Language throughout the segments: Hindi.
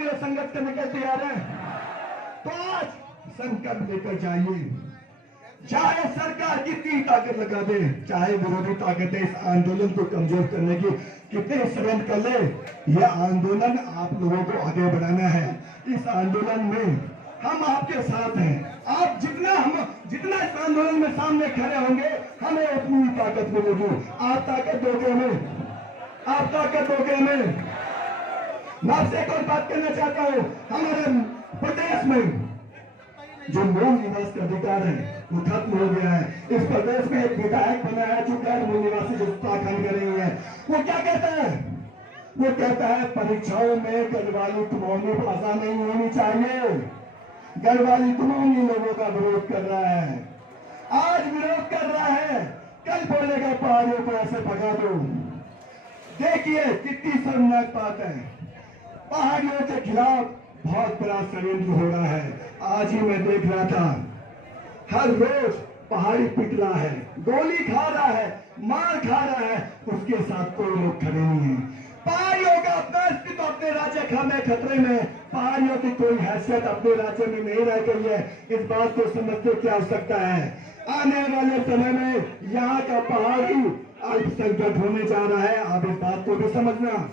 के लिए संघर्ष करने के तैयार है? तो आज संकल्प लेकर जाइए, चाहे सरकार कितनी ताकत लगा दे, चाहे विरोधी ताकतें इस आंदोलन को कमजोर करने की कितने षड्यंत्र कर ले, यह आंदोलन आप लोगों को आगे बढ़ाना है। इस आंदोलन में हम आपके साथ हैं। आप जितना इस आंदोलन में सामने खड़े होंगे, हमें उतनी ताकत मिलेगी। आप ताकत दोगे हमें, आप ताकत दोगे हमें। मैं आपसे एक और बात कहना चाहता हूँ, हमारे प्रदेश में जो मूल निवास का अधिकार है वो खत्म हो गया है। इस प्रदेश में एक विधायक बना है जो गैर मूल निवासी जो उत्तराखंड कर रही है, वो क्या कहता है? वो कहता है परीक्षाओं में गढ़वाली कुमाऊनी भाषा नहीं होनी चाहिए। गढ़वाली कुमाऊनी लोगों का विरोध कर रहा है, आज विरोध कर रहा है, कल बोलेगा पहाड़ियों को ऐसे भगा दो। देखिए कितनी शर्मनाक बात है, पहाड़ियों के खिलाफ बहुत बड़ा षड्यंत्र हो रहा है। आज ही मैं देख रहा था, हर रोज पहाड़ी पिट रहा है, गोली खा रहा है, मार खा रहा है, उसके साथ कोई लोग खड़े नहीं है। पहाड़ियों का अपना अस्तित्व अपने राज्य में खतरे में, पहाड़ियों की कोई हैसियत अपने राज्य में नहीं रह गई है। इस बात को समझने की आवश्यकता है। आने वाले समय में यहाँ का पहाड़ी अल्पसंख्यक होने जा रहा है, आप इस बात को भी समझना।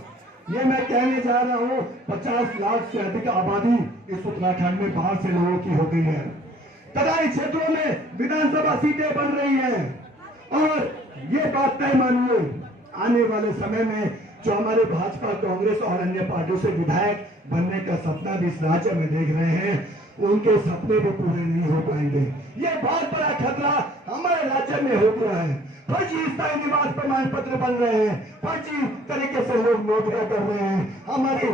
ये मैं कहने जा रहा हूँ, 50 लाख से अधिक आबादी इस उत्तराखंड में बाहर से लोगों की हो गई है। तराई क्षेत्रों में विधानसभा सीटें बन रही हैं और ये बात तय मानिए, आने वाले समय में जो हमारे भाजपा, कांग्रेस और अन्य पार्टियों से विधायक बनने का सपना भी इस राज्य में देख रहे हैं, उनके सपने भी पूरे नहीं हो पाएंगे। ये बहुत बड़ा खतरा हमारे राज्य में हो गया है। फर्जी स्थायी निवास प्रमाण पत्र बन रहे हैं, फर्जी तरीके से लोग नौकरियां कर रहे हैं, हमारी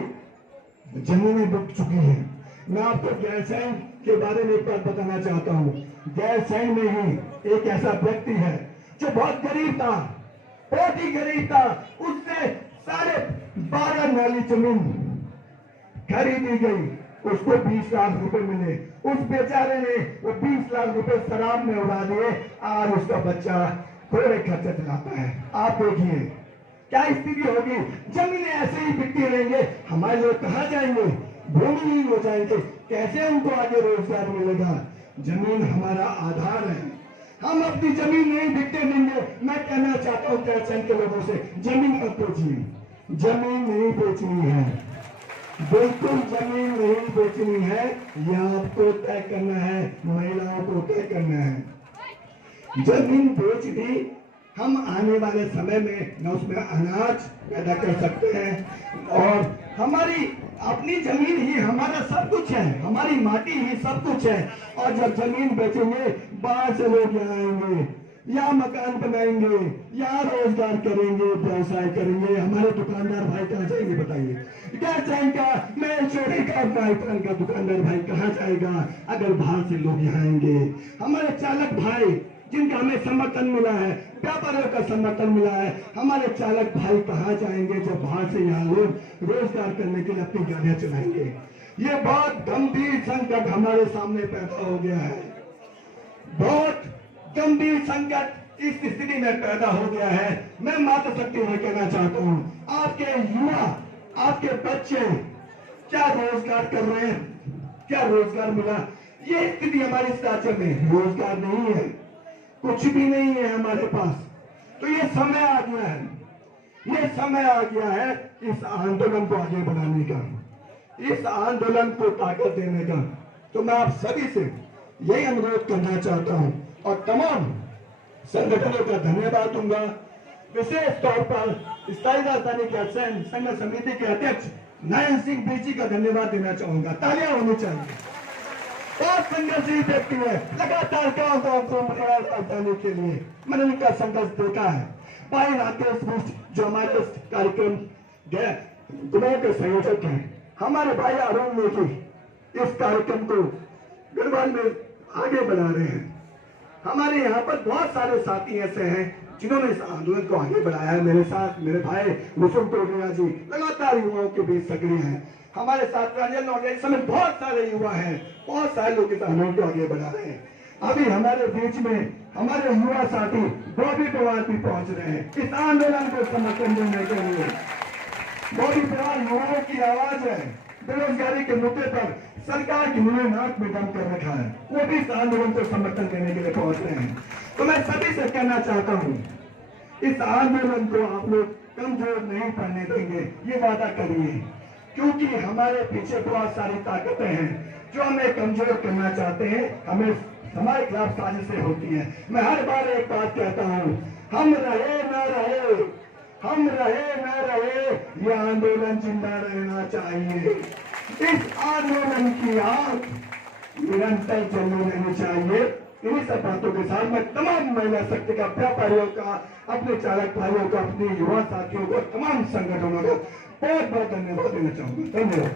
जमीनें बिक चुकी हैं। मैं आपको गैरसैंण के बारे में एक बात बताना चाहता हूँ। गैरसैंण में ही एक ऐसा व्यक्ति है जो बहुत गरीब था, बहुत ही गरीब था, उससे 12.5 नाली जमीन खरीदी गई, उसको 20 लाख रुपए मिले। उस बेचारे ने वो 20 लाख रुपए शराब में उड़ा दिए, आज उसका बच्चा थोड़े खर्चे चलाता है। आप देखिए क्या स्थिति होगी, जमीनें ऐसे ही बिकती रहेंगे, हमारे लोग कहाँ जाएंगे, भूमिहीन हो जाएंगे, कैसे उनको आगे रोजगार मिलेगा? जमीन हमारा आधार है, हम अपनी जमीन नहीं बिकते देंगे। मैं कहना चाहता हूँ गैरसैंण के लोगों से, जमीन मत बेचिए, जमीन नहीं बेचनी है, बिल्कुल जमीन नहीं बेचनी है। यह आपको तय करना है, महिलाओं को तय करना है। जमीन बेच दी, हम आने वाले समय में न उसमें अनाज पैदा कर सकते हैं और हमारी अपनी जमीन ही हमारा सब कुछ है, हमारी माटी ही सब कुछ है। और जब जमीन बेचेंगे, बाहर से लोग यहाँ आएंगे, यहाँ मकान बनाएंगे, यहाँ रोजगार करेंगे, व्यवसाय करेंगे। हमारे दुकानदार भाई कहाँ जाएंगे बताइए? गैरसैंण का, मेल चोरी का, पाइपलाइन का दुकानदार भाई कहाँ जाएगा अगर बाहर से लोग यहाँ आएंगे? हमारे चालक भाई जिनका हमें समर्थन मिला है, व्यापारियों का समर्थन मिला है, हमारे चालक भाई कहाँ जाएंगे जब बाहर से यहाँ लोग रोजगार करने के लिए अपनी गाड़ियां चलाएंगे? ये बहुत गंभीर संकट हमारे सामने पैदा हो गया है, बहुत गंभीर संकट इस स्थिति में पैदा हो गया है। मैं मातृशक्ति में कहना चाहता हूँ, आपके युवा, आपके बच्चे क्या रोजगार कर रहे हैं, क्या रोजगार मिला? ये स्थिति हमारे इस राज्य में, रोजगार नहीं है, कुछ भी नहीं है हमारे पास। तो ये समय आ गया है, ये समय आ गया है इस आंदोलन को आगे बढ़ाने का, इस आंदोलन को ताकत देने का। तो मैं आप सभी से यही अनुरोध करना चाहता हूं और तमाम संगठनों का धन्यवाद दूंगा। विशेष तौर पर स्थायी राजधानी के संघ समिति के अध्यक्ष नयन सिंह बीजी का धन्यवाद देना चाहूंगा। तालियां होनी चाहिए। बहुत संघर्षी व्यक्ति है, लगातार काम करने के लिए मैंने उनका संघर्ष देखा है। भाई राकेश मिश्र जो हमारे इस कार्यक्रम के संयोजक हैं, हमारे भाई अरुण नेगी इस कार्यक्रम को गढ़वाल में आगे बढ़ा रहे हैं। हमारे यहाँ पर बहुत सारे साथी ऐसे हैं जिन्होंने इस आंदोलन को आगे बढ़ाया है। मेरे साथ मेरे भाई मुसुम टोडिया जी लगातार युवाओं के बीच सक्रिय हैं। हमारे साथ रंजन नौटियाल समेत बहुत सारे युवा हैं, बहुत सारे लोग इस आंदोलन को आगे बढ़ा रहे हैं। अभी हमारे बीच में हमारे युवा साथी बॉबी पवार भी पहुंच रहे हैं इस आंदोलन को समर्थन देने के लिए। बॉबी पवार युवाओं की आवाज है, बेरोजगारी के मुद्दे पर सरकार की उन्होंने नाक में दम कर रखा है, वो भी इस आंदोलन को समर्थन देने के लिए पहुंच रहे हैं। तो मैं सभी से कहना चाहता हूं, इस आंदोलन को आप लोग कमजोर नहीं पड़ने देंगे, ये वादा करिए, क्योंकि हमारे पीछे बहुत सारी ताकतें हैं जो हमें कमजोर करना चाहते हैं, हमें हमारे खिलाफ साजिशें होती हैं। मैं हर बार एक बात कहता हूं, हम रहे न रहे, हम रहे न रहे, ये आंदोलन जिंदा रहना चाहिए। इस आंदोलन की आग निरंतर चलनी रहनी चाहिए। इन्हीं सब बातों के साथ मैं तमाम महिला शक्ति का, व्यापारियों का, अपने चालक भाइयों का, अपने युवा साथियों को, तमाम संगठनों का बहुत बहुत धन्यवाद देना चाहूंगा। धन्यवाद।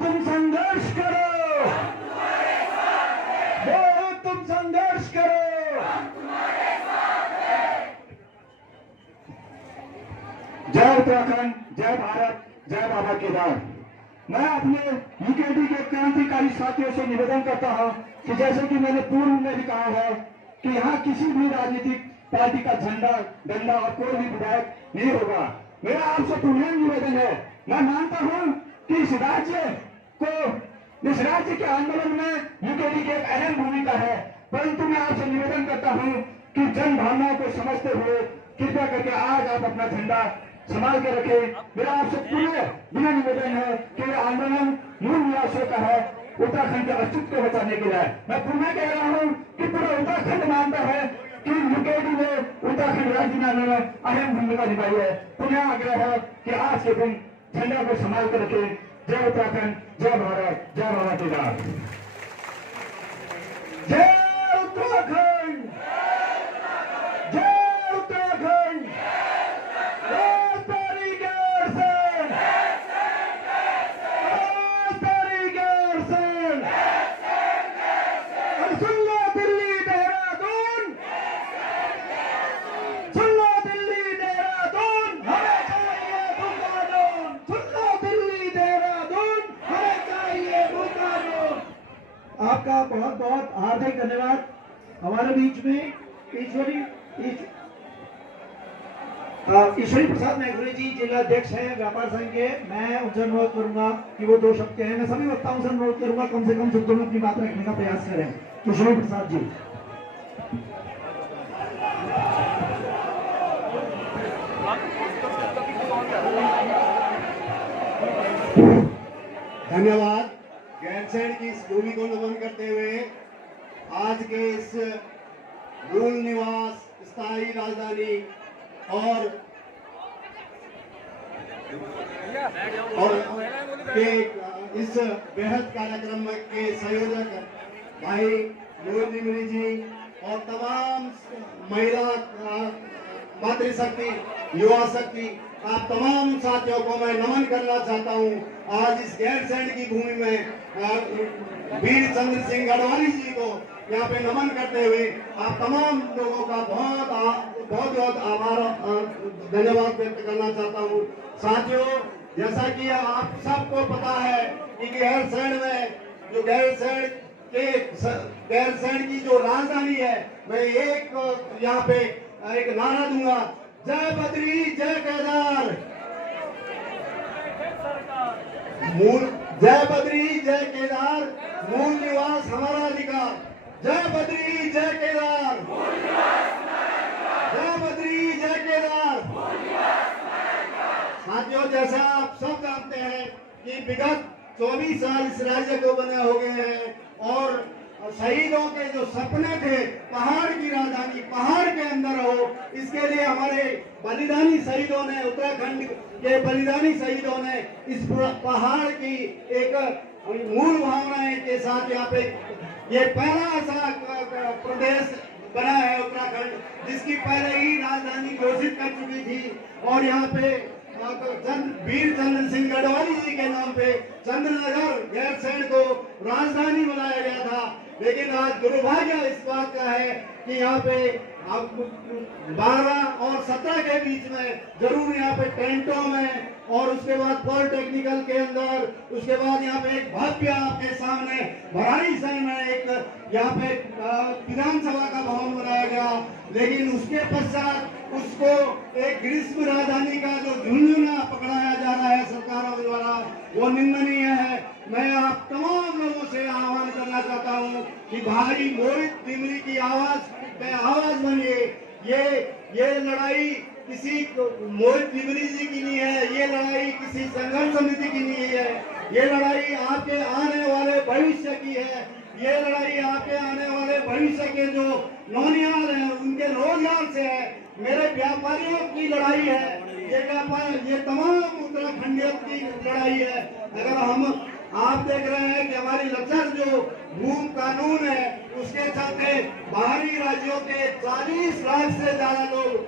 तुम संघर्ष करो, तुम संघर्ष करो। जय उत्तराखंड, जय भारत, जय बाबा केदार। मैं अपने यूकेडी के क्रांतिकारी साथियों से निवेदन करता हूं कि जैसे कि मैंने पूर्व में भी कहा है कि यहाँ किसी भी राजनीतिक पार्टी का झंडा, डंडा और कोई भी विधायक नहीं होगा। मेरा आपसे पुनः निवेदन है, मैं मानता हूं कि इस राज्य के आंदोलन में यूकेडी की एक अहम भूमिका है, परंतु मैं आपसे निवेदन करता हूं कि जन भावनाओं को समझते हुए कृपया करके आज आप अपना झंडा संभाल के रखें। मेरा आपसे पूरे निवेदन है कि आंदोलन मूल निवासियों का है, उत्तराखंड के अस्तित्व को बचाने के लिए। मैं पुनः कह रहा हूं कि पूरा उत्तराखंड मानता है कि यूकेडी ने उत्तराखंड राज्य बनाने में अहम भूमिका निभाई है। पुनः आग्रह है कि आज के दिन झंडा को संभाल कर रखें। जय उत्तराखंड, जय भारत, जय बाबा केदार। जय उत्तराखंड, जय उत्तराखंड, सुन लो दिल्ली देहरादून, सुन लो दिल्ली देहरादून, हमें चाहिए भूख-कानून। सुन लो दिल्ली देहरादून, हमें चाहिए भूख-कानून। आपका बहुत बहुत हार्दिक धन्यवाद। हमारे बीच में ईश्वरी प्रसाद मैघुरी जी जिला अध्यक्ष हैं व्यापार संघ के। मैं उनसे अनुरोध करूंगा कि वो 2 शब्द कहें। मैं सभी वक्ताओं से अनुरोध करूंगा कम से कम शब्दों में अपनी बात रखने का प्रयास करें। ईश्वरी प्रसाद जी। धन्यवाद। गैरसैंण की इस भूमि को नमन करते हुए आज के इस मूल निवास, स्थायी राजधानी और के इस बेहद कार्यक्रम के संयोजक भाई मोहिनी जी और तमाम महिला मातृशक्ति, युवा शक्ति, आप तमाम साथियों को मैं नमन करना चाहता हूं। आज इस गैरसैंण की भूमि में वीर चंद्र सिंह गढ़वाली जी को यहाँ पे नमन करते हुए आप तमाम लोगों का बहुत आभार, धन्यवाद व्यक्त करना चाहता हूँ। साथियों, जैसा कि आप सबको पता है कि गैरसैंण में जो गैरसैंण की जो राजधानी है, मैं एक यहाँ पे एक नारा दूंगा, जय बद्री जय केदार, जय बद्री जय केदार, मूल निवास हमारा अधिकार। जय बद्री जय केदार, जय बद्री जय केदार। साथियों, जैसा आप सब जानते हैं कि विगत 24 साल इस राज्य को बने हो गए हैं और शहीदों के जो सपने थे पहाड़ की राजधानी पहाड़ के अंदर हो, इसके लिए हमारे बलिदानी शहीदों ने, उत्तराखंड के बलिदानी शहीदों ने इस पहाड़ की एक मूल भावनाएं के साथ यहाँ पे ये पहला ऐसा प्रदेश बना है उत्तराखंड जिसकी पहले ही राजधानी घोषित कर चुकी थी। और यहाँ पे वीर चंद्र सिंह गढ़वाली जी के नाम पे चंद्रनगर गैरसैंण को राजधानी बनाया गया था। लेकिन आज दुर्भाग्य इस बात का है कि यहाँ पे अब 12 और 17 के बीच में जरूर यहाँ पे टेंटों में, और उसके बाद पॉलिटेक्निकल के अंदर, उसके बाद यहाँ पे एक भव्य आपके सामने भराड़ीसर में एक यहाँ पे विधानसभा का भवन बनाया गया। लेकिन उसके पश्चात उसको एक ग्रीष्म राजधानी का जो झुंझुना पकड़ाया जा रहा है सरकारों द्वारा, वो निंदनीय है। मैं आप तमाम लोगों से आह्वान करना चाहता हूँ कि भाई मोहित दिमरी की आवाज पे आवाज बनिए। ये लड़ाई किसी मोहित दिमरी जी की नहीं है, ये लड़ाई किसी संघर्ष समिति की नहीं है, ये लड़ाई आपके आने वाले भविष्य की है। ये लड़ाई आपके आने वाले भविष्य के जो नौनिहाल हैं उनके रोजगार से है। मेरे व्यापारियों की लड़ाई है, ये तमाम उत्तराखंडियों की लड़ाई है। अगर हम आप देख रहे हैं कि हमारी लचर जो भूमि कानून है उसके चलते बाहरी राज्यों के 40 लाख से ज्यादा लोग,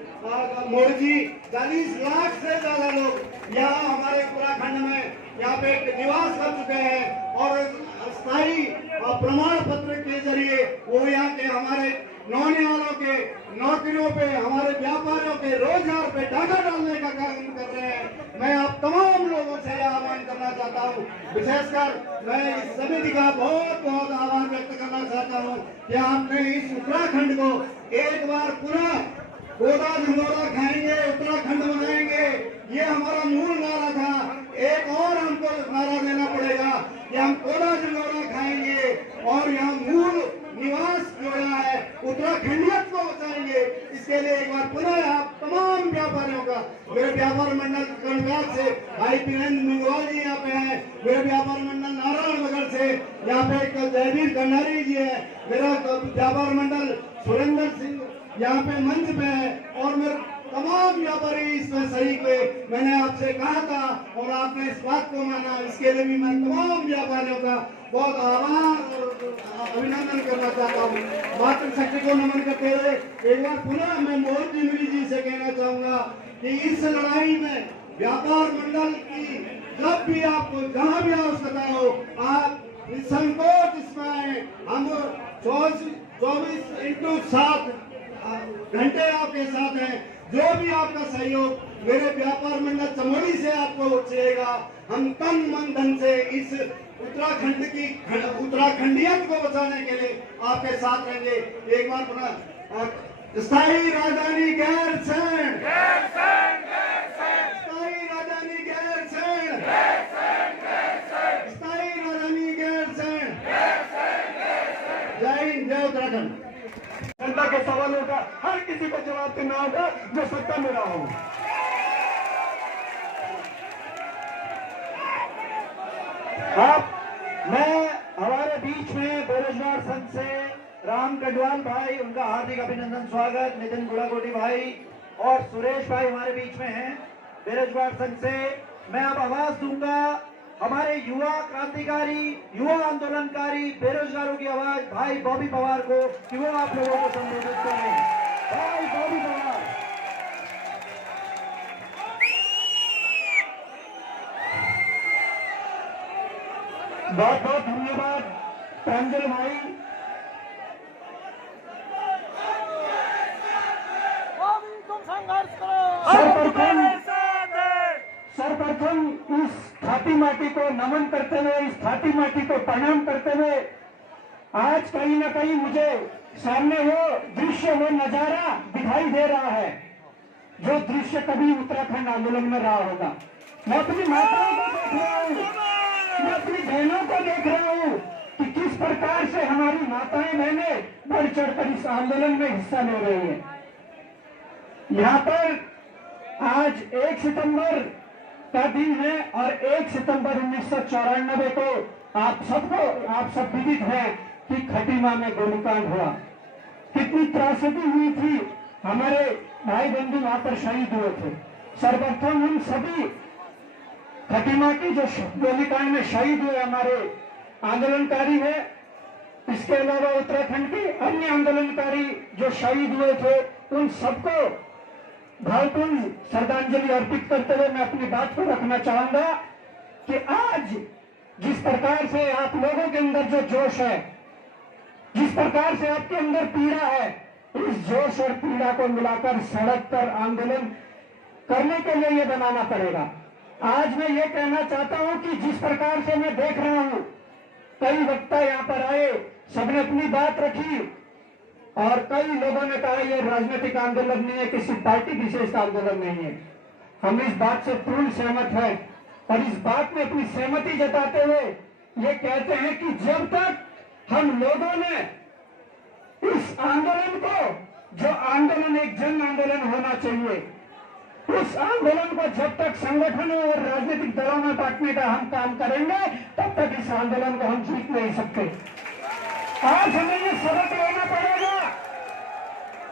मोदी जी 40 लाख से ज्यादा लोग यहाँ हमारे उत्तराखंड में यहाँ पे निवास कर चुके हैं, और स्थायी प्रमाण पत्र के जरिए वो यहाँ के हमारे नौनिहालों के नौकरियों पे, हमारे व्यापारियों के रोजगार पे डाका डालने का काम कर रहे हैं। मैं आप तमाम लोगों से आह्वान करना चाहता हूँ, विशेषकर मैं इस समिति का बहुत बहुत आभार व्यक्त करना चाहता हूँ कि आपने इस उत्तराखंड को एक बार पुनः गोदा झंगोरा खाएंगे, उत्तराखंड बनाएंगे, ये हमारा मूल नारा था। एक और हमको नारा देना पड़ेगा कि हम गोदा झंगोरा खाएंगे और यहाँ मूल निवास जोड़ा है उत्तराखंडियत को बचाएंगे। इसके लिए एक बार पुनः आप तमाम व्यापारियों का, मेरे व्यापार मंडल कर्णघाट से भाई वीरेंद्र मंगवाल जी यहाँ पे हैं, मेरे व्यापार मंडल नारायण नगर से यहाँ पे एक जयवीर कंडारी जी है, मेरा व्यापार मंडल सुरेंद्र सिंह यहाँ पे मंच पे है, और मेरे तमाम व्यापारी इसमें शरीक हुए। मैंने आपसे कहा था और आपने इस बात को माना, इसके लिए भी मैं तमाम व्यापारियों का बहुत आभार और अभिनंदन करना चाहता हूँ। मातृशक्ति को नमन करते हुए एक बार पुनः मैं मोहित दिमरी जी से कहना चाहूंगा कि इस लड़ाई में व्यापार मंडल की जब भी आपको जहाँ भी आवश्यकता हो, आप संकोच इसमें आए। हम 24/7 घंटे आपके साथ हैं। जो भी आपका सहयोग मेरे व्यापार मंडल चमोली से आपको चाहिएगा, हम तन मन धन से इस उत्तराखंडियत को बचाने के लिए आपके साथ रहेंगे। एक बार पुनः स्थायी राजधानी गैरसैंण, स्थायी राजधानी गैरसैंण, स्थायी राजधानी गैरसैंण। जय हिंद, जय उत्तराखंड। जनता के सवालों का हर किसी को जवाब देना होगा जो सत्ता में रहा हो। अब मैं हमारे बीच में बेरोजगार संघ से राम कटवाल भाई, उनका हार्दिक अभिनंदन स्वागत। नितिन गुड़ाकोटी भाई और सुरेश भाई हमारे बीच में हैं बेरोजगार संघ से। मैं अब आवाज दूंगा हमारे युवा क्रांतिकारी, युवा आंदोलनकारी, बेरोजगारों की आवाज भाई बॉबी पवार को, कि वो आप लोगों को संबोधित करें। भाई बॉबी पवार। बहुत बहुत धन्यवाद प्रांजल भाई। सर्वप्रथम इस खाटी माटी को नमन करते हुए, इस खाटी माटी को प्रणाम करते हुए, आज कहीं ना कहीं मुझे सामने वो दृश्य, वो नजारा दिखाई दे रहा है जो दृश्य कभी उत्तराखंड आंदोलन में रहा होगा। मैं अपनी माताओं को देख रहा हूँ, मैं अपनी बहनों को देख रहा हूँ कि किस प्रकार से हमारी माताएं बहनें बढ़ चढ़कर इस आंदोलन में हिस्सा ले रही है। यहाँ पर आज 1 सितंबर का दिन है और 1 सितंबर 1994 को आप सब विदित है कि खटीमा में गोलीकांड हुआ। कितनी त्रासदी हुई थी, हमारे भाई बंधु वहां पर शहीद हुए थे। सर्वप्रथम उन सभी खटीमा की जो गोलीकांड में शहीद हुए हमारे आंदोलनकारी है, इसके अलावा उत्तराखंड के अन्य आंदोलनकारी जो शहीद हुए थे, उन सबको भावपूर्ण श्रद्धांजलि अर्पित करते हुए मैं अपनी बात को रखना चाहूंगा कि आज जिस प्रकार से आप लोगों के अंदर जो जोश है, जिस प्रकार से आपके अंदर पीड़ा है, इस जोश और पीड़ा को मिलाकर सड़क पर आंदोलन करने के लिए ये बनाना पड़ेगा। आज मैं ये कहना चाहता हूं कि जिस प्रकार से मैं देख रहा हूं, कई वक्ता यहाँ पर आए, सबने अपनी बात रखी और कई लोगों ने कहा ये राजनीतिक आंदोलन नहीं है, किसी पार्टी विशेष का आंदोलन नहीं है। हम इस बात से पूर्ण सहमत हैं और इस बात में अपनी सहमति जताते हुए ये कहते हैं कि जब तक हम लोगों ने इस आंदोलन को, जो आंदोलन एक जन आंदोलन होना चाहिए, उस आंदोलन को जब तक संगठनों और राजनीतिक दलों में बांटने का हम काम करेंगे, तब तक इस आंदोलन को हम जीत नहीं सकते। आज हमें ये सबक लेना पड़ेगा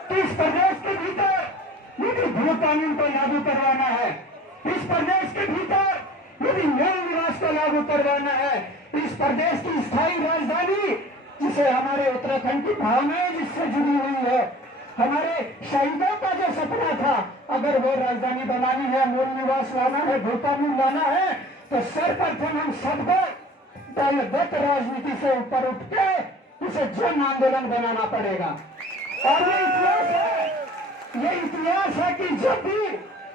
कि इस प्रदेश के भीतर यदि भू कानून को लागू करवाना है, इस प्रदेश के भीतर यदि मूल निवास को लागू करवाना है, इस प्रदेश की स्थायी राजधानी, जिसे हमारे उत्तराखंड की भावनाएं जिससे जुड़ी हुई है, हमारे शहीदों का जो सपना था, अगर वो राजधानी बनानी है, मूल निवास लाना है, भू कानून लाना है, तो सर्वप्रथम हम सबको दलगत राजनीति से ऊपर उठ के इसे जन आंदोलन बनाना पड़ेगा। और ये इतिहास है कि जब भी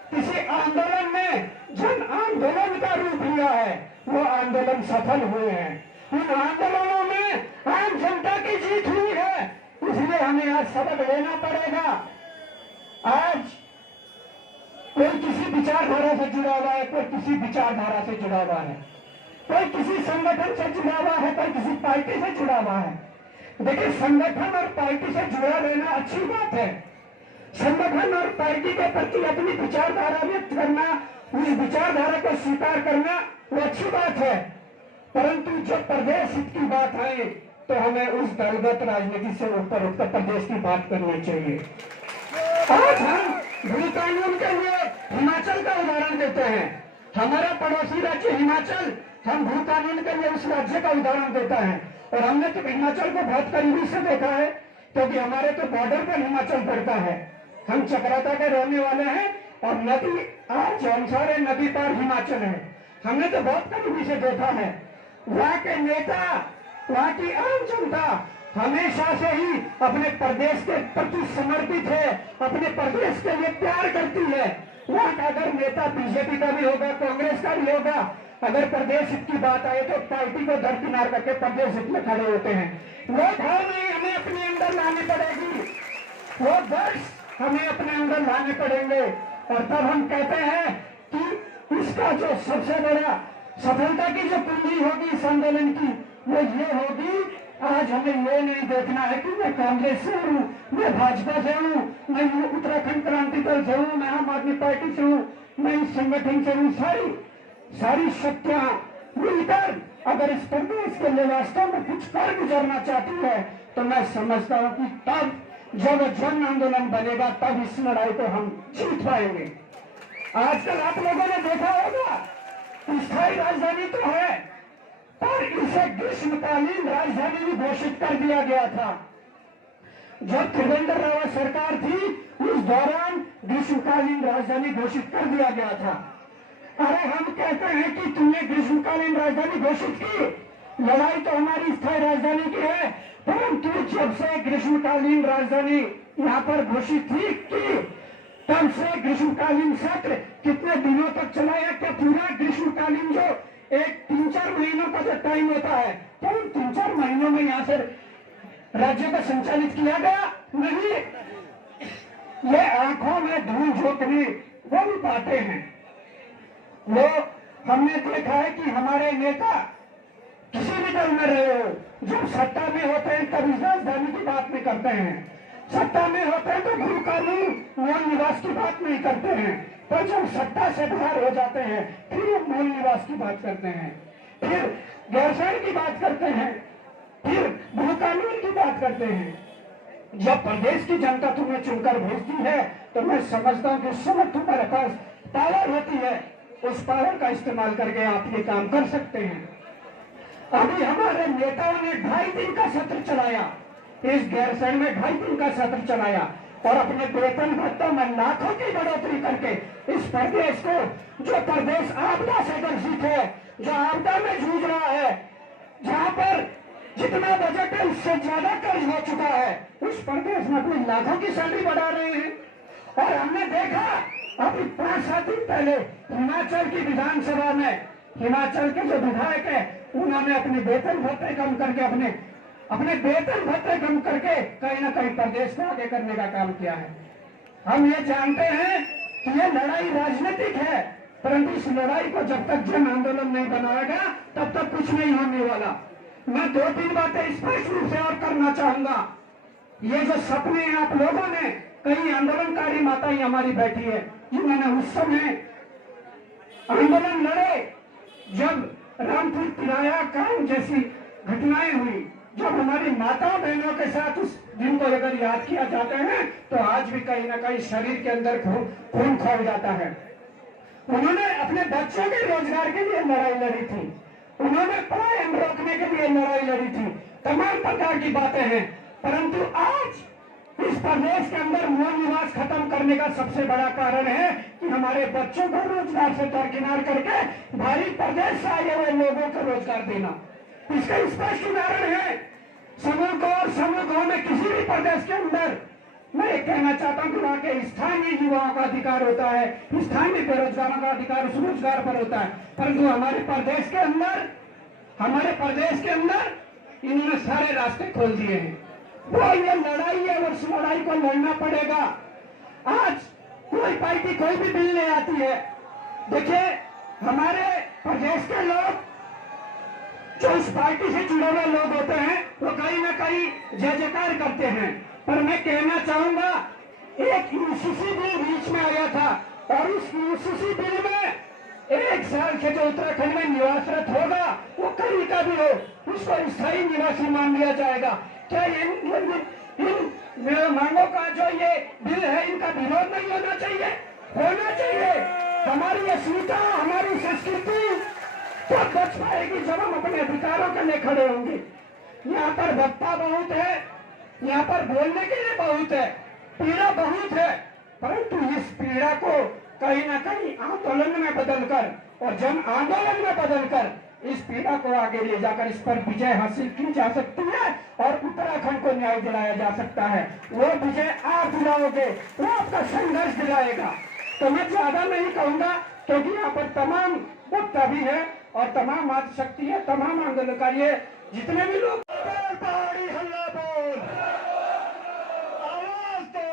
किसी आंदोलन ने जन आंदोलन का रूप लिया है, वो आंदोलन सफल हुए हैं। उन आंदोलनों में आम जनता की जीत हुई है। इसलिए हमें आज सबक लेना पड़ेगा। आज कोई किसी विचारधारा से जुड़ा हुआ है, कोई किसी विचारधारा से जुड़ा हुआ है, कोई किसी संगठन से जुड़ा हुआ है, कोई किसी पार्टी से जुड़ा हुआ है। देखिए, संगठन और पार्टी से जुड़ा रहना अच्छी बात है। संगठन और पार्टी के प्रति अपनी विचारधारा व्यक्त करना, उस विचारधारा को स्वीकार करना, वो अच्छी बात है। परंतु जब प्रदेश हित की बात आए तो हमें उस दलगत राजनीति से ऊपर उठकर प्रदेश की बात करनी चाहिए। आज हम भू कानून के लिए हिमाचल का उदाहरण देते हैं। हमारा पड़ोसी राज्य हिमाचल, हम भू कानून के लिए उस राज्य का उदाहरण देता है। और हमने तो हिमाचल को बहुत करीबी से देखा है, क्योंकि हमारे तो बॉर्डर पर हिमाचल पड़ता है। हम चक्राता के रहने वाले हैं और नदी, आज हम सारे नदी पार हिमाचल है। हमने तो बहुत करीबी से देखा है। वहाँ के नेता, वहाँ की आम जनता हमेशा से ही अपने प्रदेश के प्रति समर्पित है, अपने प्रदेश के लिए प्यार करती है। वहाँ का अगर नेता बीजेपी का भी होगा, कांग्रेस का भी होगा, अगर प्रदेश हित की बात आए तो पार्टी को दरकिनार करके प्रदेश हित में खड़े होते हैं। वो भावनाएं हमें अपने अंदर लानी पड़ेगी, वो दर्श हमें अपने अंदर लाने पड़ेंगे। और तब हम कहते हैं कि इसका जो सबसे बड़ा सफलता की जो कुंजी होगी इस आंदोलन की, वो ये होगी, आज हमें ये नहीं देखना है कि मैं कांग्रेस से हूँ, मैं भाजपा से हूँ, मैं उत्तराखंड क्रांति दल से हूँ, मैं आम आदमी पार्टी से हूँ, मैं इस संगठन से हूँ। सारी शक्तियां मिलकर अगर इस प्रदेश के लिए वास्तव में कुछ कर गुजरना चाहती है, तो मैं समझता हूँ कि तब जब जन आंदोलन बनेगा, तब इस लड़ाई को हम जीत पाएंगे। आजकल आप लोगों ने देखा होगा, स्थायी राजधानी तो है, पर इसे ग्रीष्मकालीन राजधानी भी घोषित कर दिया गया था। जब त्रिवेंद्र रावत सरकार थी, उस दौरान ग्रीष्मकालीन राजधानी घोषित कर दिया गया था। अरे हम कहते हैं कि तुमने ग्रीष्मकालीन राजधानी घोषित की, लड़ाई तो हमारी स्थायी राजधानी की है, परंतु जब से ग्रीष्मकालीन राजधानी यहाँ पर घोषित थी कि तब से ग्रीष्मकालीन सत्र कितने दिनों तक चला है? क्या पूरा ग्रीष्मकालीन जो एक 3-4 महीनों का जो टाइम होता है, तो उन 3-4 महीनों में यहाँ से राज्य को संचालित किया गया? नहीं, ये आंखों में धूल झोंकने वो भी बातें हैं। वो हमने देखा है कि हमारे नेता किसी भी दल में रहे हो, जब सत्ता में होते हैं तब इस राजधानी की बात नहीं करते हैं, सत्ता में होते हैं तो भू कानून मूल निवास की बात नहीं करते हैं, पर जब सत्ता से बाहर हो जाते हैं फिर वो मूल निवास की बात करते हैं, फिर गैरसैंण की बात करते हैं, फिर भू कानून की बात करते हैं। जब प्रदेश की जनता तुम्हें चुनकर भेजती है तो मैं समझता हूँ कि उस समय तुम्हारे पास पावर होती है, उस पावर का इस्तेमाल करके आप ये काम कर सकते हैं। अभी हमारे नेताओं ने 2.5 दिन का सत्र चलाया, इस गैरसैंण में 2.5 दिन का सत्र चलाया और अपने वेतन भत्तों में लाखों की बढ़ोतरी करके इस प्रदेश को, जो प्रदेश आपदा से ग्रसित है, जो आपदा में जूझ रहा है, जहां पर जितना बजट है उससे ज्यादा कर्ज हो चुका है, उस प्रदेश में अपनी लाखों की सैलरी बढ़ा रहे हैं। और हमने देखा अभी 5-7 दिन पहले हिमाचल की विधानसभा में हिमाचल के जो विधायक है उन्होंने अपने वेतन भत्ते कम करके अपने वेतन भत्ते कम करके कहीं ना कहीं प्रदेश को आगे करने का काम किया है। हम ये जानते हैं कि ये लड़ाई राजनीतिक है, परंतु इस लड़ाई को जब तक जन आंदोलन नहीं बनाएगा तब तक कुछ नहीं होने वाला। मैं 2-3 बातें स्पष्ट रूप से और करना चाहूंगा। ये जो सपने आप लोगों ने, कई आंदोलनकारी माताएं हमारी बैठी है जिन्होंने उस समय आंदोलन लड़े जब रामपुर तिराया कांड जैसी घटनाएं हुई, जब हमारी माता बहनों के साथ उस दिन को अगर याद किया जाता है तो आज भी कहीं ना कहीं शरीर के अंदर खून खौल जाता है। उन्होंने अपने बच्चों के रोजगार के लिए लड़ाई लड़ी थी, उन्होंने पलायन रोकने के लिए लड़ाई लड़ी थी, तमाम प्रकार की बातें हैं। परंतु आज इस प्रदेश के अंदर मूल निवास खत्म करने का सबसे बड़ा कारण है कि हमारे बच्चों को रोजगार से दरकिनार करके भारी प्रदेश से आए हुए लोगों को रोजगार देना। इसका स्पष्ट उदाहरण है समूह को और समूह गांव में किसी भी प्रदेश के अंदर मैं एक कहना चाहता हूँ कि वहाँ के स्थानीय युवाओं का अधिकार होता है, स्थानीय बेरोजगारों का अधिकार उस रोजगार पर होता है। परंतु हमारे प्रदेश के अंदर इन्होंने सारे रास्ते खोल दिए हैं। वो ये लड़ाई है, उस लड़ाई को लड़ना पड़ेगा। आज कोई पार्टी कोई भी बिल ले आती है, देखिए हमारे प्रदेश के लोग जो उस पार्टी से जुड़े हुए लोग होते हैं वो कहीं ना कहीं जय जयकार करते हैं। पर मैं कहना चाहूंगा एक यूसीसी बिल बीच में आया था और उस यूसीसी बिल में 1 साल से जो उत्तराखंड में निवासरत होगा वो कहीं का भी हो उसको स्थायी निवासी मान लिया जाएगा। क्या इन मांगों का जो ये बिल है इनका विरोध नहीं होना चाहिए? होना चाहिए। हमारी अस्मिता, हमारी संस्कृति तब बच पाएगी जब हम अपने अधिकारों के लिए खड़े होंगे। यहाँ पर वक्ता बहुत है, यहाँ पर बोलने के लिए बहुत है, पीड़ा बहुत है, परंतु इस पीड़ा को कहीं ना कहीं आंदोलन में बदलकर और जन आंदोलन में बदलकर इस पीड़ा को आगे ले जाकर इस पर विजय हासिल की जा सकती है और उत्तराखंड को न्याय दिलाया जा सकता है। वो विजय आप दिलाओगे, वो आपका संघर्ष दिलाएगा। तो मैं ज्यादा नहीं कहूंगा क्योंकि यहाँ पर तमाम वक्ता भी है और तमाम शक्ति है, तमाम आंदोलनकारी है, जितने भी लोग पहाड़ी हल्ला बोल, आवाज दो।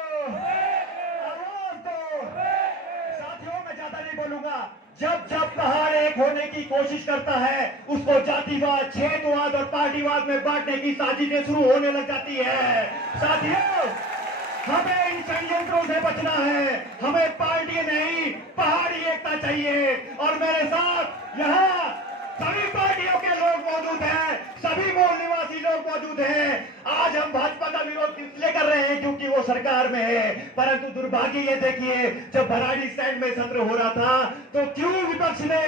साथियों मैं ज्यादा नहीं बोलूंगा। जब पहाड़ एक होने की कोशिश करता है उसको जातिवाद, क्षेत्रवाद और पार्टीवाद में बांटने की साजिशें शुरू होने लग जाती है। साथियों हमें इन षड्यंत्रों से बचना है, हमें पार्टी नहीं पहाड़ी एकता चाहिए। और मेरे साथ यहाँ सभी पार्टियों के लोग मौजूद हैं, सभी मूल निवासी लोग मौजूद हैं। आज हम भाजपा का विरोध इसलिए कर रहे हैं क्योंकि वो सरकार में है, परंतु दुर्भाग्य ये देखिए जब भराड़ी स्टैंड में सत्र हो रहा था तो क्यों विपक्ष ने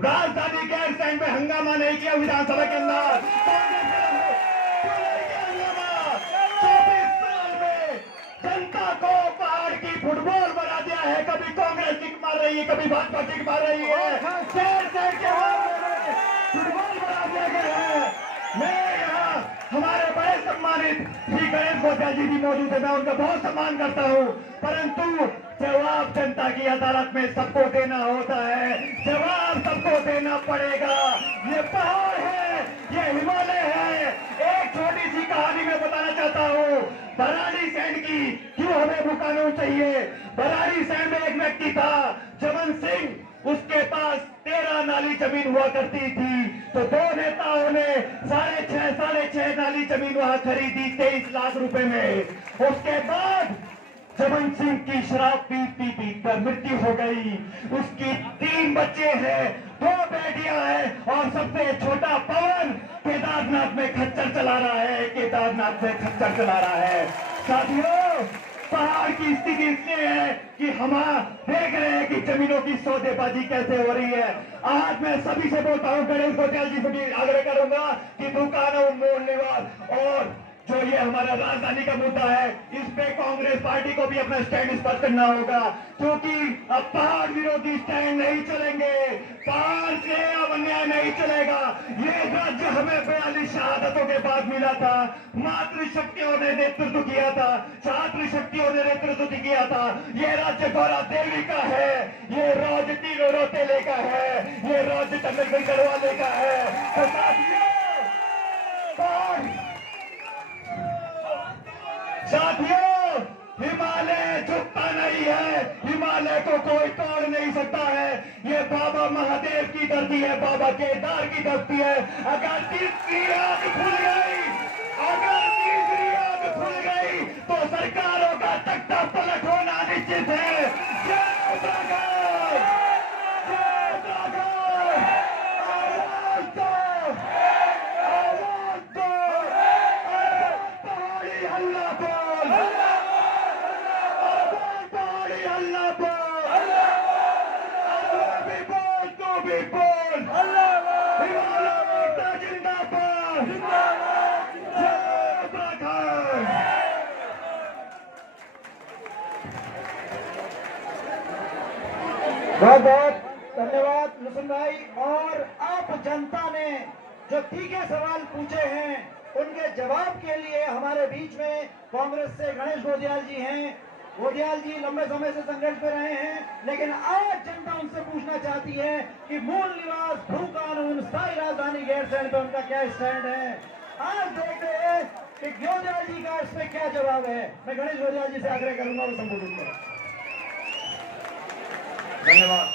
राजधानी गैर स्टैंड में हंगामा नहीं किया? विधानसभा के अंदर जनता को पहाड़ की फुटबॉल बना दिया है। कभी कांग्रेस किक मार रही है, कभी भाजपा किक मार रही है, शहर के फुटबॉल बना दिया गया है। मैं यहाँ हमारे बड़े सम्मानित श्री गणेश गोपाल जी भी मौजूद है, मैं उनका बहुत सम्मान करता हूँ, परंतु जवाब जनता की अदालत में सबको देना होता है, जवाब सबको देना पड़ेगा। ये पहाड़ है, ये हिमालय है। एक छोटी सी कहानी मैं बताना चाहता हूँ भराड़ी सैंड की, क्यों हमें वो कानून चाहिए। भराड़ी सैंड में एक व्यक्ति था जमन सिंह, उसके पास 13 नाली जमीन हुआ करती थी, तो 2 नेताओं ने 6.5 नाली जमीन वहां खरीदी 23 लाख रुपए में। उसके बाद जमन सिंह की शराब पी कर मृत्यु हो गई। उसकी 3 बच्चे हैं, 2 बेटियां हैं और सबसे छोटा पवन केदारनाथ में खच्चर चला रहा है, केदारनाथ में खच्चर चला रहा है। साथियों पहाड़ की स्थिति इसलिए है कि हम देख रहे हैं कि जमीनों की सौदेबाजी कैसे हो रही है। आज मैं सभी से बोलता हूँ, गणेश गोपाल जी से भी आग्रह करूंगा कि दुकानों मूल निवास और जो ये हमारा राजधानी का मुद्दा है इस पे कांग्रेस पार्टी को भी अपना स्टैंड स्पष्ट करना होगा, क्योंकि अब पहाड़ विरोधी स्टैंड नहीं चलेंगे, पहाड़ से अब अन्याय नहीं चलेगा। ये राज्य हमें 42 शहादत बरसों के बाद मिला था। मातृशक्तियों ने नेतृत्व किया था, छात्र शक्तियों ने नेतृत्व किया था। ये राज्य गौरा देवी का है, ये राज्य तीनों रौतेले का है, ये राज्य टंडन गढ़वाले का है। तो साथियों, हिमालय झुकता नहीं है, हिमालय को कोई तोड़ नहीं सकता है। ये बाबा महादेव की धरती है, बाबा केदार की धरती है। अगर तीसरी आग खुल गई, अगर तीसरी आग खुल गई तो सरकारों का तख्ता पलट होना निश्चित है। जय उत्तराखंड, जय उत्तराखंड, आवाज दो, आवाज दो, पहाड़ी हल्ला बोल, पहाड़ी हल्ला बोल, भी बोल, तू भी बोल, हिमालय मोर्चा जिंदाबाद, जय उत्तराखंड। बहुत बहुत धन्यवाद लुसन भाई। और आप जनता ने जो तीखे सवाल पूछे हैं उनके जवाब के लिए हमारे बीच में कांग्रेस से गणेश गोदियाल जी हैं। गोदियाल जी लंबे समय से संघर्ष में रहे हैं, लेकिन आज जनता उनसे पूछना चाहती है कि मूल निवास, भू कानून, स्थायी राजधानी गैरसैंण पे उनका क्या स्टैंड है। आज देखते हैं कि गोदियाल जी का इसमें क्या जवाब है। मैं गणेश गोदियाल जी से आग्रह करूंगा वो संबोधित करें। धन्यवाद।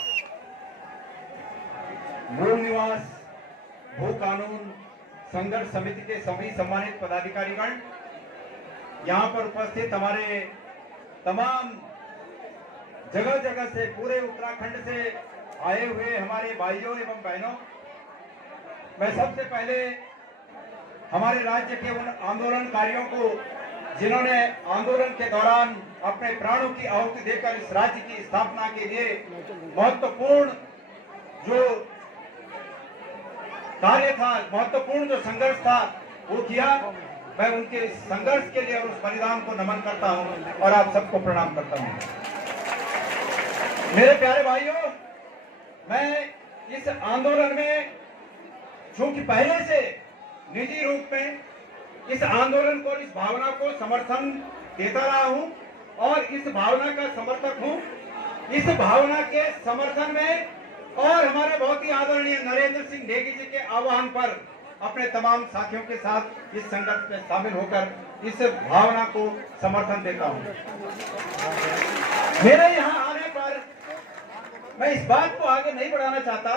मूल निवास, भू कानून संघर्ष समिति के सभी सम्मानित पदाधिकारीगण, यहाँ पर उपस्थित हमारे तमाम जगह जगह से, पूरे उत्तराखंड से आए हुए हमारे भाइयों एवं बहनों, मैं सबसे पहले हमारे राज्य के उन आंदोलनकारियों को जिन्होंने आंदोलन के दौरान अपने प्राणों की आहुति देकर इस राज्य की स्थापना के लिए महत्वपूर्ण जो कार्य था, महत्वपूर्ण जो संघर्ष था वो किया, मैं उनके इस संघर्ष के लिए और उस बलिदान को नमन करता हूं और आप सबको प्रणाम करता हूं। मेरे प्यारे भाइयों, मैं इस आंदोलन में चूंकि पहले से निजी रूप में इस आंदोलन को, इस भावना को समर्थन देता रहा हूं और इस भावना का समर्थक हूं। इस भावना के समर्थन में और हमारे बहुत ही आदरणीय नरेंद्र सिंह नेगी जी के आह्वान पर अपने तमाम साथियों के साथ इस संघर्ष में शामिल होकर इस भावना को समर्थन देता हूं। मेरे यहाँ आने पर मैं इस बात को आगे नहीं बढ़ाना चाहता,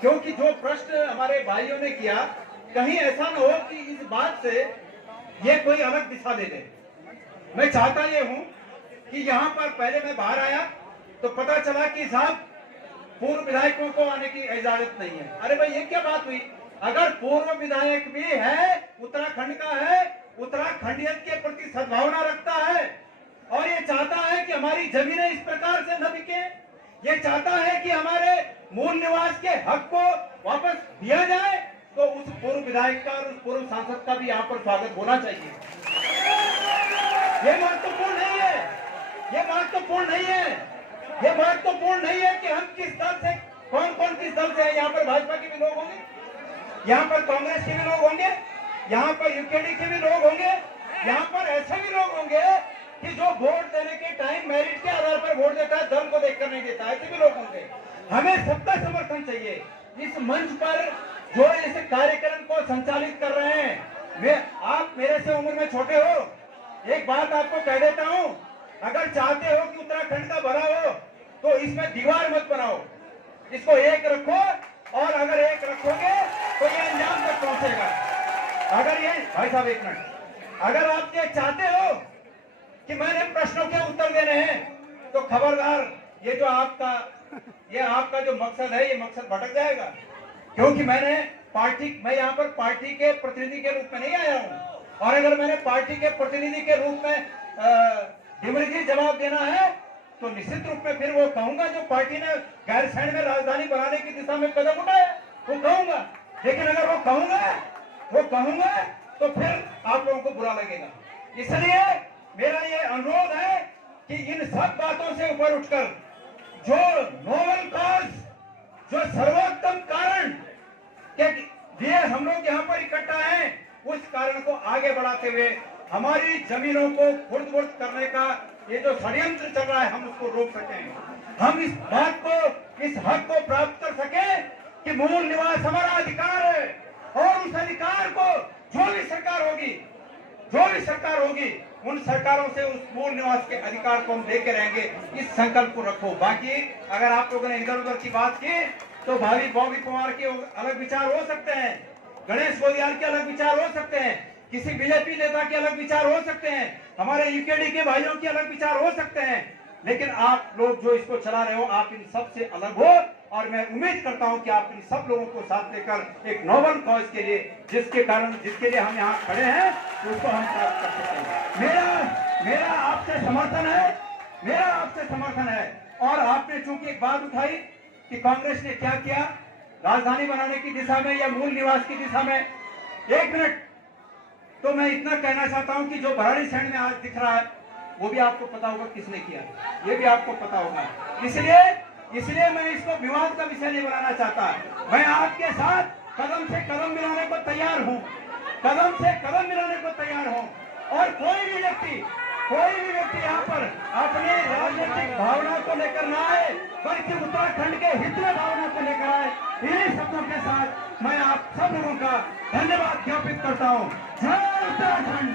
क्योंकि जो प्रश्न हमारे भाइयों ने किया, कहीं ऐसा न हो कि इस बात से ये कोई अलग दिशा दे दे। मैं चाहता ये हूं कि यहाँ पर पहले मैं बाहर आया तो पता चला कि साहब पूर्व विधायकों को आने की इजाजत नहीं है। अरे भाई, ये क्या बात हुई? अगर पूर्व विधायक भी है, उत्तराखंड का है, उत्तराखंडियत के प्रति सद्भावना रखता है और ये चाहता है कि हमारी जमीनें इस प्रकार से न बिके, ये चाहता है कि हमारे मूल निवास के हक को वापस दिया जाए, तो उस पूर्व विधायक का और उस पूर्व सांसद का भी यहाँ पर स्वागत होना चाहिए। ये महत्वपूर्ण नहीं है, ये महत्वपूर्ण नहीं है, ये महत्वपूर्ण नहीं है कि हम किस दल से, कौन कौन किस दल से है। यहाँ पर भाजपा के भी लोग होंगे, यहाँ पर कांग्रेस के भी लोग होंगे, यहाँ पर यूकेडी के भी लोग होंगे, यहाँ पर ऐसे भी लोग होंगे कि जो वोट देने के टाइम मेरिट के आधार पर वोट देता है, दल को देखकर नहीं देता, ऐसे भी लोग होंगे। हमें सबका समर्थन चाहिए। इस मंच पर जो इस कार्यक्रम को संचालित कर रहे हैं, आप मेरे से उम्र में छोटे हो, एक बात आपको कह देता हूं, अगर चाहते हो कि उत्तराखंड का भला हो तो इसमें दीवार मत बनाओ, इसको एक रखो, और अगर एक रखोगे तो ये अंजाम तक पहुंचेगा। अगर ये, भाई साहब एक मिनट, अगर आप ये चाहते हो कि मैंने प्रश्नों के उत्तर देने हैं, तो खबरदार, ये जो आपका जो मकसद है, ये मकसद भटक जाएगा। क्योंकि मैं यहाँ पर पार्टी के प्रतिनिधि के रूप में नहीं आया हूँ, और अगर मैंने पार्टी के प्रतिनिधि के रूप में डिमरी जवाब देना है तो निश्चित रूप में फिर वो कहूंगा जो पार्टी ने गैरसैंण में राजधानी बनाने की दिशा में कदम उठाया, वो कहूंगा। लेकिन अगर वो कहूंगा तो फिर आप लोगों को बुरा लगेगा। इसलिए मेरा ये अनुरोध है कि इन सब बातों से ऊपर उठकर जो नोबल कॉज, जो सर्वोत्तम कारण के लिए हम लोग यहाँ पर इकट्ठा हैं, आंदोलन को आगे बढ़ाते हुए हमारी जमीनों को खुर्द-बुर्द करने का ये जो षड्यंत्र चल रहा है, हम उसको रोक सकें। हम इस बात को, इस हक को प्राप्त कर सकें कि मूल निवास हमारा अधिकार है, और उस अधिकार को जो भी सरकार होगी उन सरकारों से उस मूल निवास के अधिकार को हम लेके रहेंगे। इस संकल्प को रखो। बाकी अगर आप लोगों ने इधर उधर की बात की तो भाभी बॉबी पवार के अलग विचार हो सकते हैं, गणेश गोदियाल के अलग विचार हो सकते हैं, किसी बीजेपी नेता के अलग विचार हो सकते हैं, हमारे यूकेडी के भाइयों के अलग विचार हो सकते हैं, लेकिन आप लोग जो इसको चला रहे हो, आप इन सब से अलग हो। और मैं उम्मीद करता हूं कि आप इन सब लोगों को साथ लेकर एक नोबल कॉज के लिए, जिसके लिए हम यहाँ खड़े हैं, उसको हम प्राप्त कर सकते हैं। मेरा आपसे समर्थन है। और आपने चूंकि एक बात उठाई कि कांग्रेस ने क्या किया राजधानी बनाने की दिशा में या मूल निवास की दिशा में, 1 मिनट तो मैं इतना कहना चाहता हूं कि जो भराड़ी सैंड में आज दिख रहा है वो भी आपको पता होगा किसने किया, ये भी आपको पता होगा। इसलिए मैं इसको विवाद का विषय नहीं बनाना चाहता। मैं आपके साथ कदम से कदम मिलाने को तैयार हूं, और कोई भी व्यक्ति यहाँ पर अपनी राजनीतिक भावना को लेकर ना आए, बल्कि उत्तराखंड के हित में भावना को लेकर आए। इन्हीं शब्दों के साथ मैं आप सब लोगों का धन्यवाद ज्ञापित करता हूं। जय उत्तराखंड।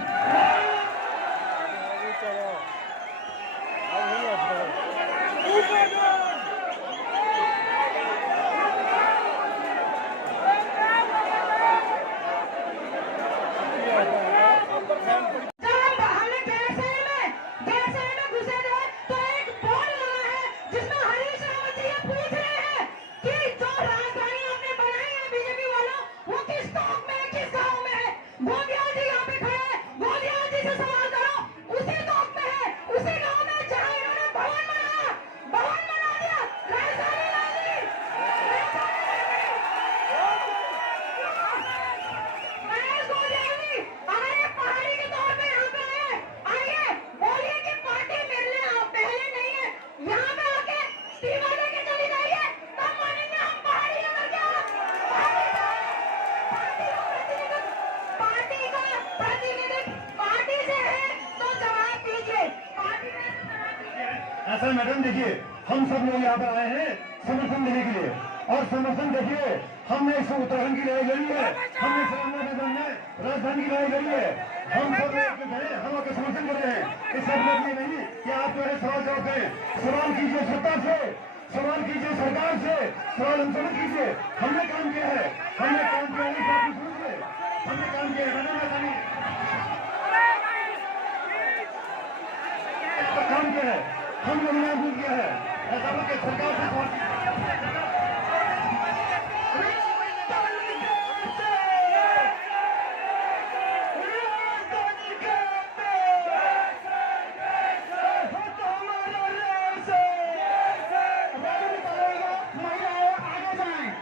ऐसा मैडम देखिए, हम सब लोग यहाँ पर आए हैं समर्थन देने के लिए, और समर्थन देखिए हमने इस उत्तराखंड की लड़ाई लड़ी है, हमने मैदान में राजधानी की लड़ाई लड़ी है, हम सब हम आपका समर्थन कर रहे हैं। इस मतलब ये नहीं कि आप जो है सवाल जवाब करें, सवाल कीजिए सत्ता से, सवाल कीजिए सरकार से, सवाल हमसे मत कीजिए। हमने काम किया है, हमने काम किया काम किया है, हम लोगों ने भूल किया है। ऐसा लोग सरकार से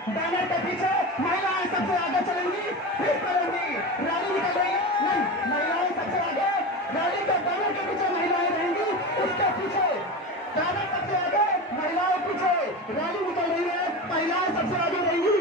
बैनर के पीछे महिलाएं सबसे आगे चलेंगी, फिर करेंगी रैली निकल रही है, नहीं महिलाएं सबसे आगे, रैली के बैनर के पीछे महिलाएं रहेंगी, उसके पीछे बैनर सबसे आगे, महिलाएं पीछे, रैली निकल रही है, महिलाएं सबसे आगे रहेंगी।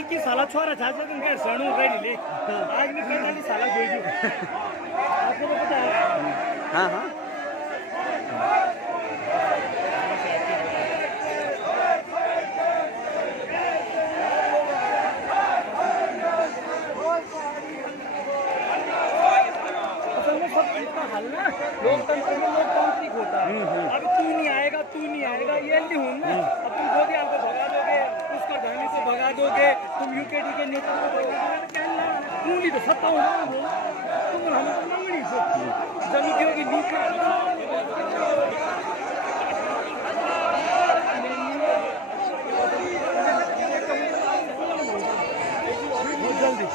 21 साला छोरा था जो तुम कह सणु रेडी ले आज ने 45 साला जोई आपको पता है। हाँ हाँ लोकतंत्र में लोकतांत्रिक होता है। अब तू नहीं आएगा ये नहीं हूँ ना। अब तुम गोदियाल को भगा दोगे, उसका धनी को भगा दोगे, तुम यूकेडी के नेता को भगा दोगे, तू नहीं तो सत्ता होगा तुम हमें मंगनी से जमीतियों की नीति जल्दी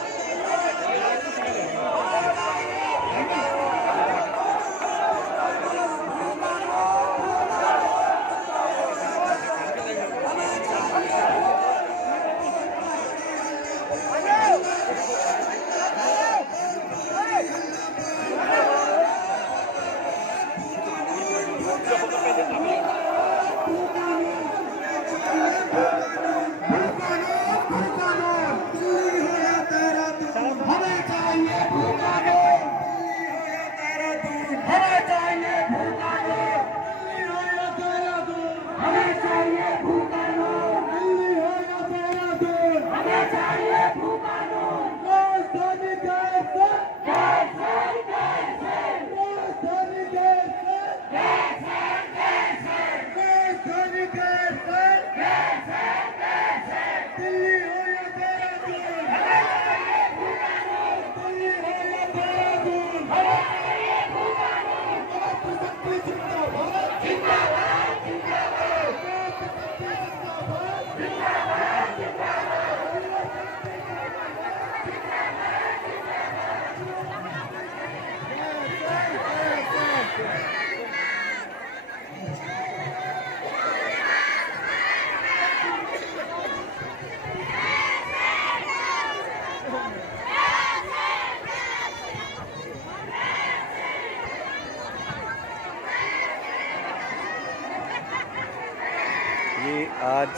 ये आज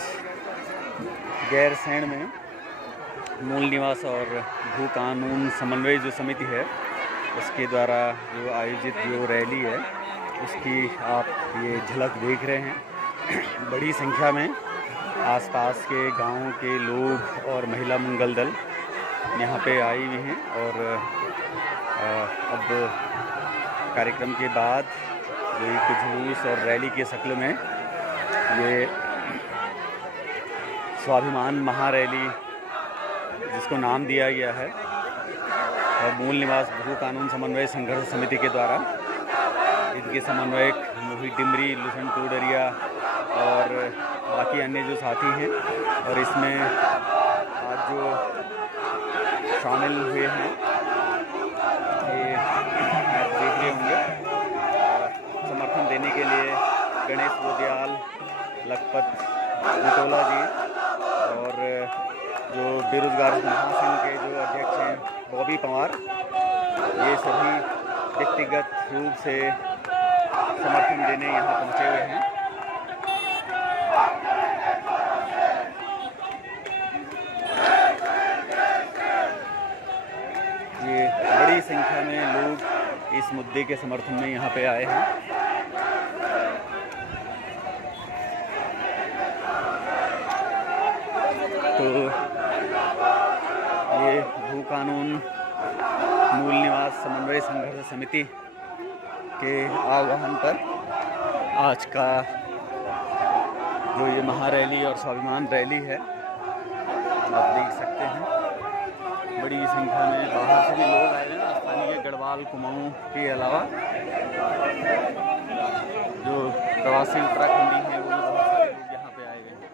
गैरसैंण में मूल निवास और भू कानून समन्वय जो समिति है उसके द्वारा जो आयोजित जो रैली है उसकी आप ये झलक देख रहे हैं। बड़ी संख्या में आसपास के गांवों के लोग और महिला मंगल दल यहाँ पे आई हुई हैं और अब कार्यक्रम के बाद जो एक जुलूस और रैली के शक्ल में ये स्वाभिमान महारैली जिसको नाम दिया गया है और मूल निवास भू कानून समन्वय संघर्ष समिति के द्वारा इनके समन्वयक मोहित डिमरी, लुसन टूडरिया और बाकी अन्य जो साथी हैं और इसमें आज जो शामिल हुए हैं ये आप देख रहे होंगे समर्थन देने के लिए गणेश गोदियाल, लखपत बिटोला जी और जो बेरोजगार महासंघ के जो अध्यक्ष हैं बॉबी पंवार, ये सभी व्यक्तिगत रूप से समर्थन देने यहाँ पहुँचे हुए हैं। ये बड़ी संख्या में लोग इस मुद्दे के समर्थन में यहाँ पे आए हैं। तो ये भू कानून मूल निवास समन्वय संघर्ष समिति के आह्वान पर आज का जो ये महारैली और स्वाभिमान रैली है आप देख सकते हैं। बड़ी संख्या में बाहर से भी लोग आए हैं, स्थानीय गढ़वाल कुमाऊं के अलावा जो प्रवासी उत्तराखंडी हैं वो भी बहुत सारे लोग यहाँ पे आए हुए हैं।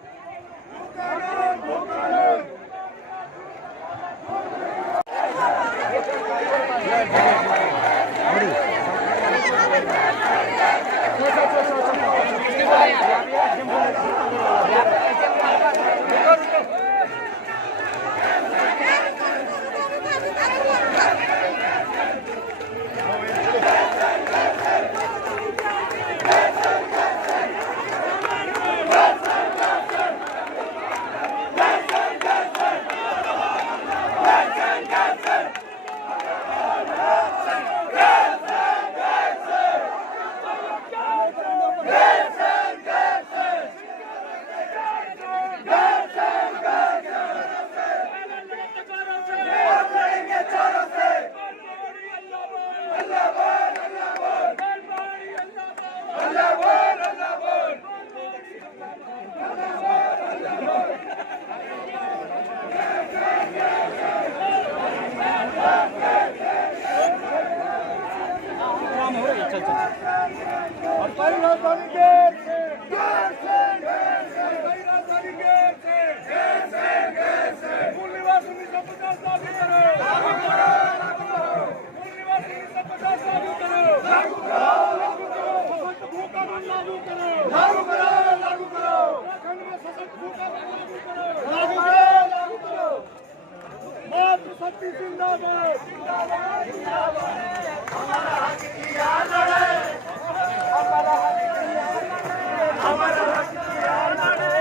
बीजेपी जिंदाबाद जिंदाबाद जिंदाबाद हमारा हक किया लड़े, हमारा हक किया लड़े, हमारा हक किया लड़े,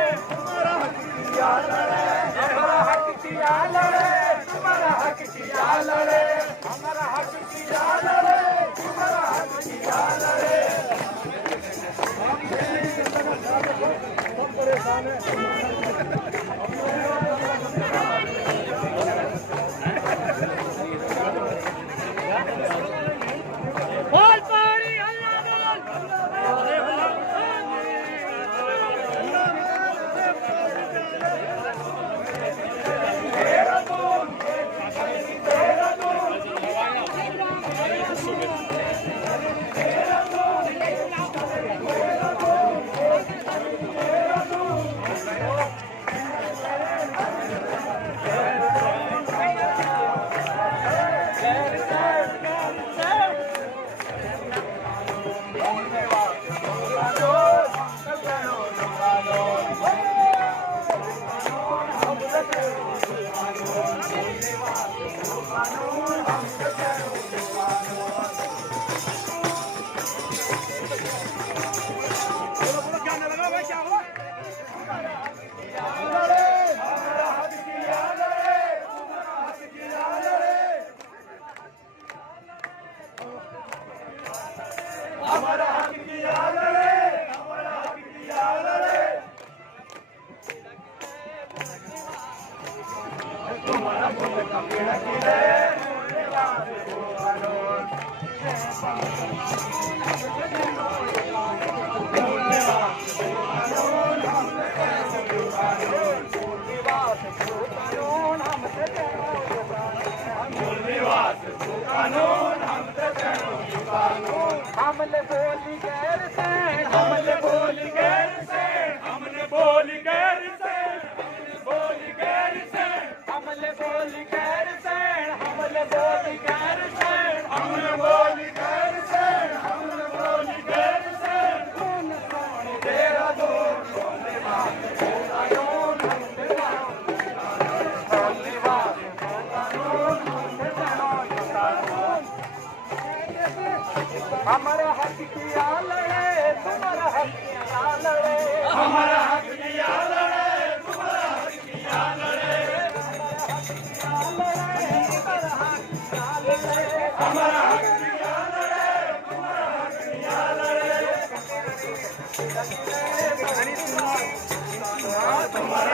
हमारा हक किया लड़े, हमारा हक किया लड़े, हमारा हक किया लड़े, हमारा हक किया लड़े, हमारा हक किया लड़े। परेशान है बोल पानी अल्लाह हमारा हक किया लड़े, हमारा हक किया लड़े, तुम्हारा बोल का पेड़ गिरे, बोलने वाले को कानून, बोलने वाले को कानून, हमसे कैसे क्यों कानून, बोलने वाले को कानून, हमसे कैसे क्यों कानून, बोलने वाले को कानून, हमसे कैसे क्यों कानून। हमने बोली गैर से, हमने बोली गैर से, हमने बोली गैर से, हमने बोली गैर से, हमने बोली गैर से, हमने बोली गैर से, हमने बोली गैर से, हमने बोली गैर से, कौन कौन तेरा दोस्त, बोलने वाले को कानून, हमसे बोलने वाले को कानून, हमसे कानून। हमारा हक किया लड़े, तुम्हारा हक किया लड़े, हमारा हक किया लड़े, तुम्हारा हक किया लड़े, हमारा हक किया लड़े, तुम्हारा हक किया लड़े, तुम्हारा